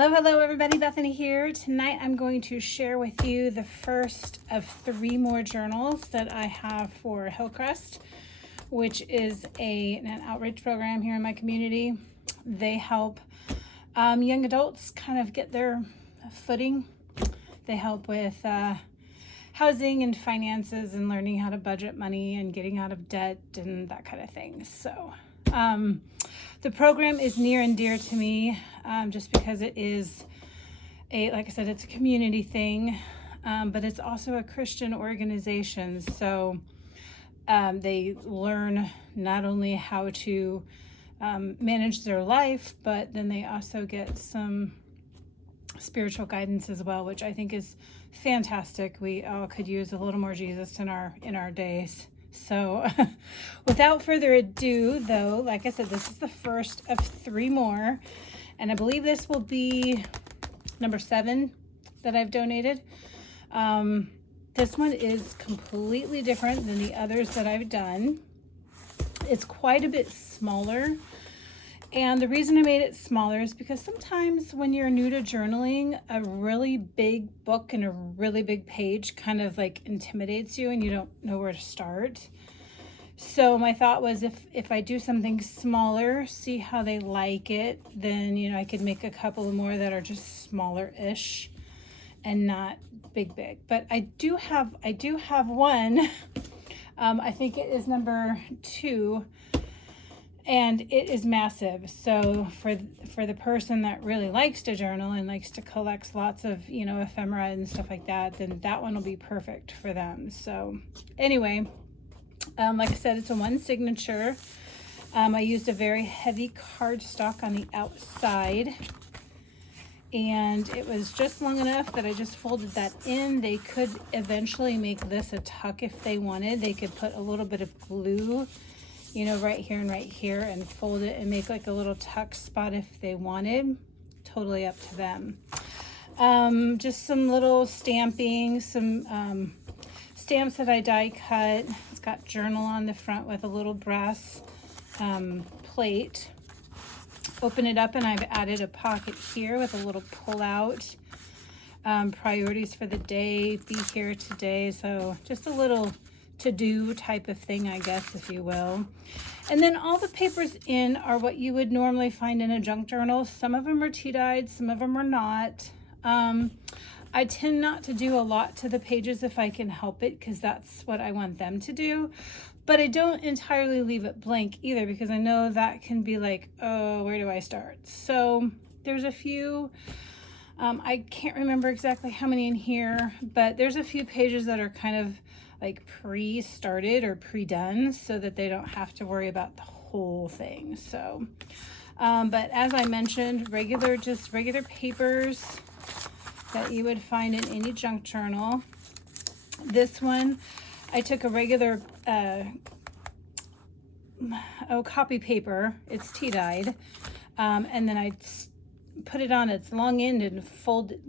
Hello everybody, Bethany here. Tonight I'm going to share with you the first of 3 more journals that I have for Hillcrest, which is an outreach program here in my community. They help young adults kind of get their footing. They help with housing and finances and learning how to budget money and getting out of debt and that kind of thing. So the program is near and dear to me just because it is like I said, it's a community thing, but it's also a Christian organization. So they learn not only how to manage their life, but then they also get some spiritual guidance as well, which I think is fantastic. We all could use a little more Jesus in our days. So without further ado, though, like I said, this is the first of 3 more, and I believe this will be number 7 that I've donated. This one is completely different than the others that I've done. It's quite a bit smaller, and the reason I made it smaller is because sometimes when you're new to journaling, a really big book and a really big page kind of like intimidates you and you don't know where to start. So my thought was if I do something smaller, see how they like it, then I could make a couple more that are just smaller-ish and not big. But I do have one. I think it is number 2. And it is massive. So for the person that really likes to journal and likes to collect lots of, ephemera and stuff like that, then that one will be perfect for them. So anyway, like I said, it's a 1 signature. I used a very heavy cardstock on the outside. And it was just long enough that I just folded that in. They could eventually make this a tuck if they wanted. They could put a little bit of glue right here and right here and fold it and make like a little tuck spot if they wanted. Totally up to them. Just some little stamping, some stamps that I die cut. It's got journal on the front with a little brass plate. Open it up and I've added a pocket here with a little pull out. Priorities for the day, be here today. So just a little to-do type of thing, I guess, if you will. And then all the papers in are what you would normally find in a junk journal. Some of them are tea-dyed, some of them are not. I tend not to do a lot to the pages if I can help it, because that's what I want them to do. But I don't entirely leave it blank either, because I know that can be like, oh, where do I start? So there's a few, I can't remember exactly how many in here, but there's a few pages that are kind of like pre-started or pre-done so that they don't have to worry about the whole thing. So, but as I mentioned, regular papers that you would find in any junk journal. This one, I took a regular copy paper. It's tea-dyed, and then I put it on its long end and folded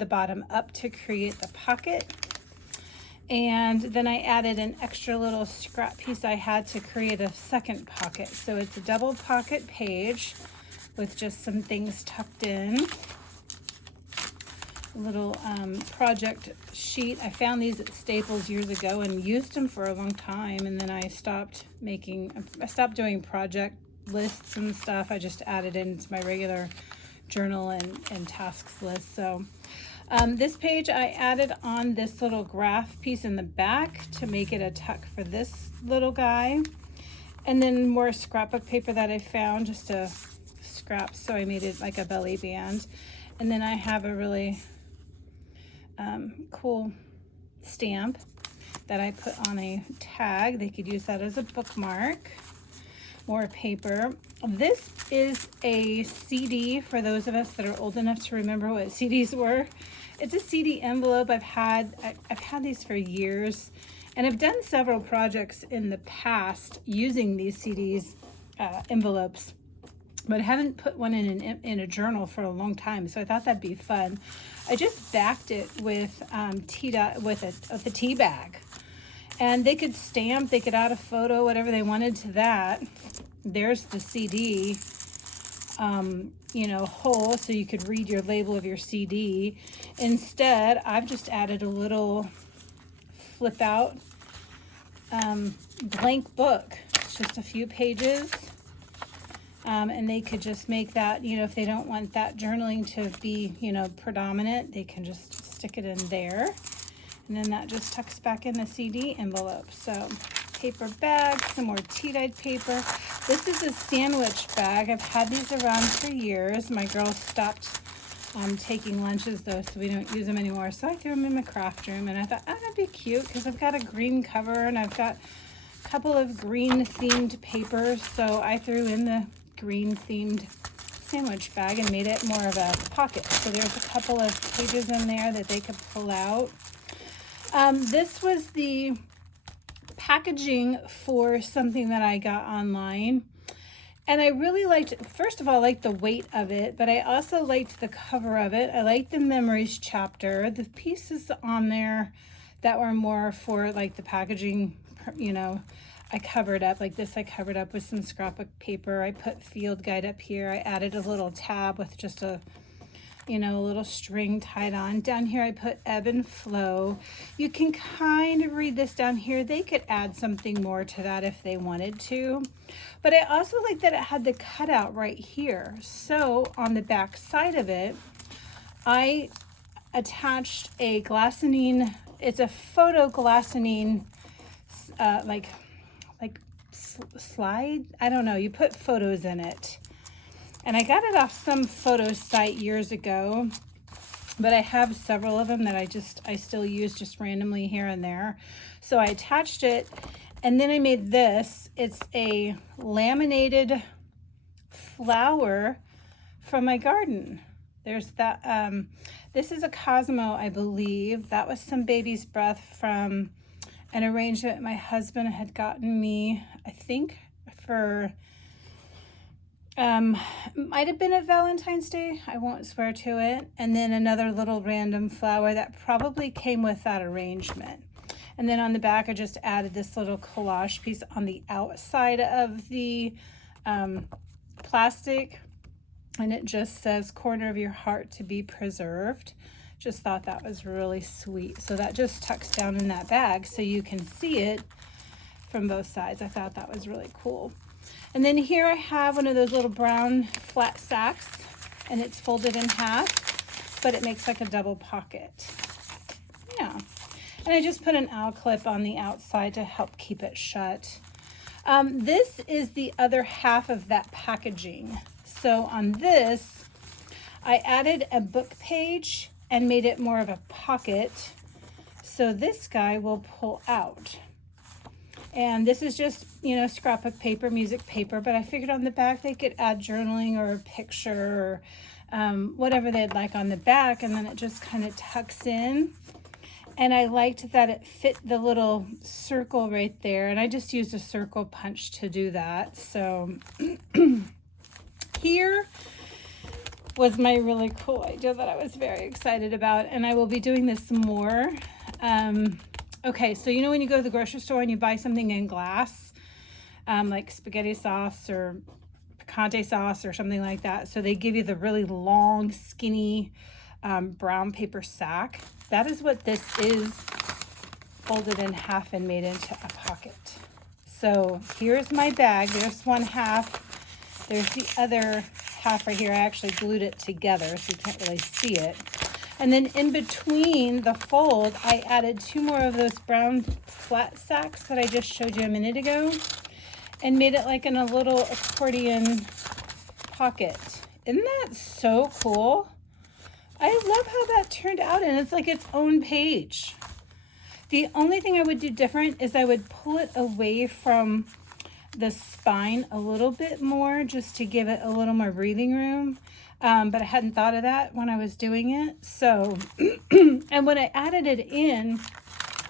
the bottom up to create the pocket. And then I added an extra little scrap piece I had to create a second pocket. So it's a double pocket page with just some things tucked in. A little project sheet. I found these at Staples years ago and used them for a long time. And then I stopped doing project lists and stuff. I just added it into my regular journal and tasks list. So this page I added on this little graph piece in the back to make it a tuck for this little guy. And then more scrapbook paper that I found, just a scrap, so I made it like a belly band. And then I have a really cool stamp that I put on a tag. They could use that as a bookmark. More paper. This is a CD for those of us that are old enough to remember what CDs were. It's a CD envelope. I've had these for years, and I've done several projects in the past using these CDs envelopes, but I haven't put one in a journal for a long time, so I thought that'd be fun. I just backed it with a tea bag, and they could stamp, they could add a photo, whatever they wanted to that. There's the CD. you know, hole so you could read your label of your CD. Instead, I've just added a little flip out blank book. It's just a few pages. And they could just make that, you know, if they don't want that journaling to be, you know, predominant, they can just stick it in there. And then that just tucks back in the CD envelope. So paper bag, some more tea-dyed paper. This is a sandwich bag. I've had these around for years. My girls stopped taking lunches though, so we don't use them anymore. So I threw them in my craft room, and I thought, oh, that'd be cute because I've got a green cover and I've got a couple of green themed papers. So I threw in the green themed sandwich bag and made it more of a pocket. So there's a couple of pages in there that they could pull out. This was the packaging for something that I got online. And I really liked, first of all, I liked the weight of it, but I also liked the cover of it. I liked the memories chapter. The pieces on there that were more for like the packaging, you know, I covered up like this. I covered up with some scrapbook paper. I put field guide up here. I added a little tab with just a, you know, a little string tied on. Down here I put ebb and flow. You can kind of read this down here. They could add something more to that if they wanted to. But I also like that it had the cutout right here. So on the back side of it, I attached a glassinine, it's a photo glassinine like slide. I don't know, you put photos in it. And I got it off some photo site years ago, but I have several of them that I still use just randomly here and there. So I attached it, and then I made this. It's a laminated flower from my garden. There's that, this is a Cosmo, I believe. That was some baby's breath from an arrangement my husband had gotten me, I think for, might have been a Valentine's Day, I won't swear to it. And then another little random flower that probably came with that arrangement. And then on the back, I just added this little collage piece on the outside of the plastic. And it just says, corner of your heart to be preserved. Just thought that was really sweet. So that just tucks down in that bag so you can see it from both sides. I thought that was really cool. And then here I have one of those little brown flat sacks, and it's folded in half, but it makes like a double pocket. Yeah. And I just put an owl clip on the outside to help keep it shut. This is the other half of that packaging. So on this, I added a book page and made it more of a pocket. So this guy will pull out. And this is just, you know, scrapbook paper, music paper, but I figured on the back they could add journaling or a picture or whatever they'd like on the back, and then it just kind of tucks in. And I liked that it fit the little circle right there, and I just used a circle punch to do that. So here was my really cool idea that I was very excited about, and I will be doing this more. Okay, so you know when you go to the grocery store and you buy something in glass, like spaghetti sauce or picante sauce or something like that, so they give you the really long, skinny brown paper sack. That is what this is, folded in half and made into a pocket. So here's my bag. There's one half. There's the other half right here. I actually glued it together so you can't really see it. And then in between the fold, I added two more of those brown flat sacks that I just showed you a minute ago and made it like in a little accordion pocket. Isn't that so cool? I love how that turned out, and it's like its own page. The only thing I would do different is I would pull it away from the spine a little bit more just to give it a little more breathing room. But I hadn't thought of that when I was doing it. So, and when I added it in,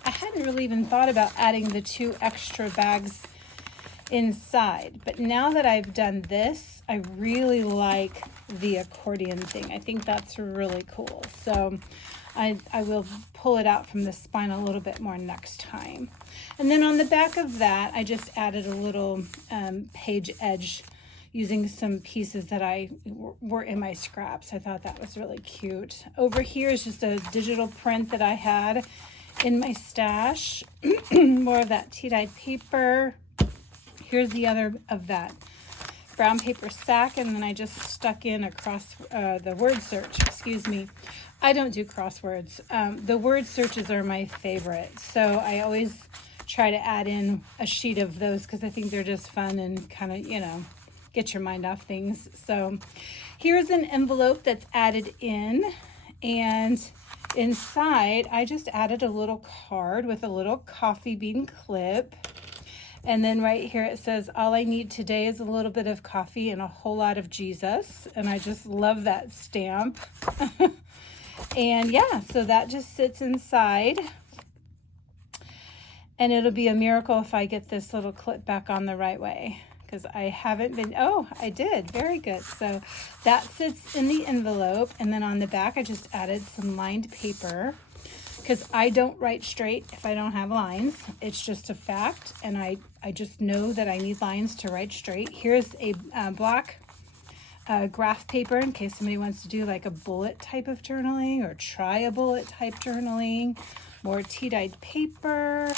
I hadn't really even thought about adding the two extra bags inside. But now that I've done this, I really like the accordion thing. I think that's really cool. So I will pull it out from the spine a little bit more next time. And then on the back of that, I just added a little page edge, using some pieces that were in my scraps. I thought that was really cute. Over here is just a digital print that I had in my stash. More of that tea-dyed paper. Here's the other of that brown paper sack, and then I just stuck in across the word search. Excuse me. I don't do crosswords. The word searches are my favorite, so I always try to add in a sheet of those because I think they're just fun and kind of, you know, get your mind off things. So here's an envelope that's added in, and inside I just added a little card with a little coffee bean clip. And then right here it says, all I need today is a little bit of coffee and a whole lot of Jesus. And I just love that stamp. And yeah, so that just sits inside. And it'll be a miracle if I get this little clip back on the right way, because I haven't been, oh, I did, very good. So that sits in the envelope, and then on the back I just added some lined paper, because I don't write straight if I don't have lines. It's just a fact, and I just know that I need lines to write straight. Here's a black graph paper in case somebody wants to do like a bullet type of journaling or try a bullet type journaling. More tea-dyed paper.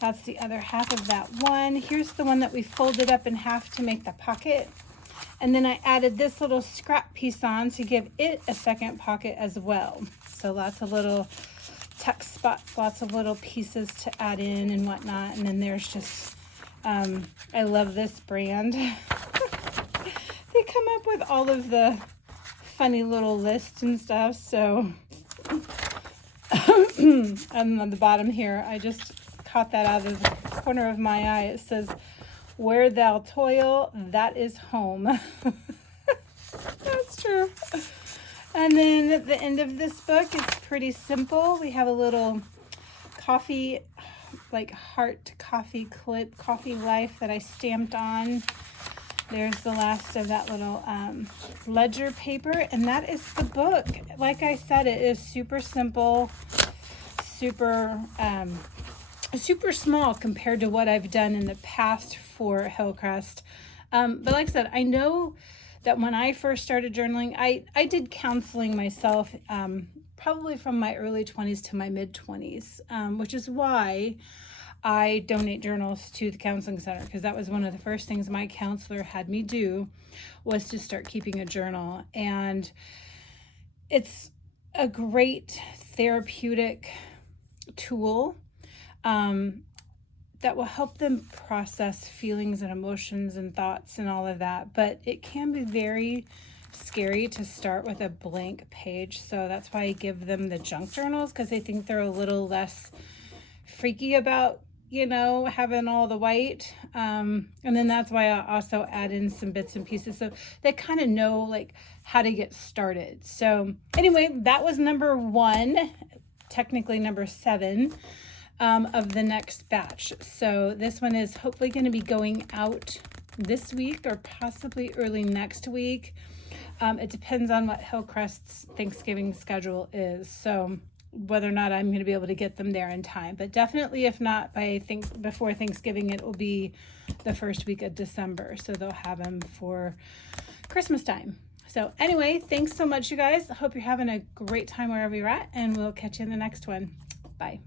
That's the other half of that one. Here's the one that we folded up in half to make the pocket. And then I added this little scrap piece on to give it a second pocket as well. So lots of little tuck spots, lots of little pieces to add in and whatnot. And then there's just, I love this brand. They come up with all of the funny little lists and stuff. So, and on the bottom here, I just caught that out of the corner of my eye. It says, where thou toil, that is home. That's true. And then at the end of this book is pretty simple. We have a little coffee, like heart coffee clip, coffee life that I stamped on. There's the last of that little ledger paper, and that is the book. Like I said, it is super simple, super small compared to what I've done in the past for Hillcrest. But like I said, I know that when I first started journaling, I did counseling myself, probably from my early 20s to my mid 20s, which is why I donate journals to the counseling center, because that was one of the first things my counselor had me do, was to start keeping a journal. And it's a great therapeutic tool that will help them process feelings and emotions and thoughts and all of that. But it can be very scary to start with a blank page. So that's why I give them the junk journals, because I think they're a little less freaky about, you know, having all the white. And then that's why I also add in some bits and pieces so they kind of know like how to get started. So anyway, that was number 1, technically number 7. Of the next batch. So this one is hopefully going to be going out this week or possibly early next week. It depends on what Hillcrest's Thanksgiving schedule is. So whether or not I'm going to be able to get them there in time, but definitely if not before Thanksgiving, it will be the first week of December. So they'll have them for Christmas time. So anyway, thanks so much, you guys. I hope you're having a great time wherever you're at, and we'll catch you in the next one. Bye.